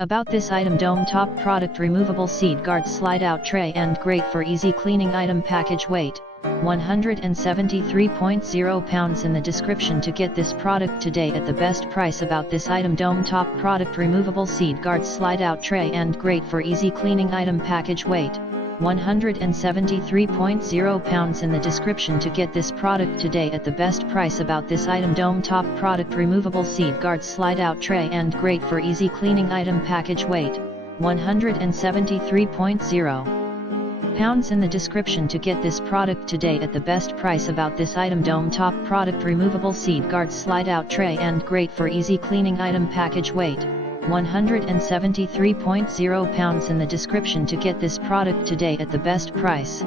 About this item: dome top product, removable seat guard slide out tray and great for easy cleaning. Item package weight 173.0 pounds. In the description to get this product today at the best price. About this item: dome top product, removable seat guard slide out tray and great for easy cleaning. Item package weight 173.0 pounds. In the description to get this product today at the best price. About this item: dome top product, removable seat guard slide out tray and great for easy cleaning. Item package weight 173.0 pounds. In the description to get this product today at the best price. About this item: dome top product, removable seat guard slide out tray and great for easy cleaning. Item package weight 173.0 pounds. In the description to get this product today at the best price.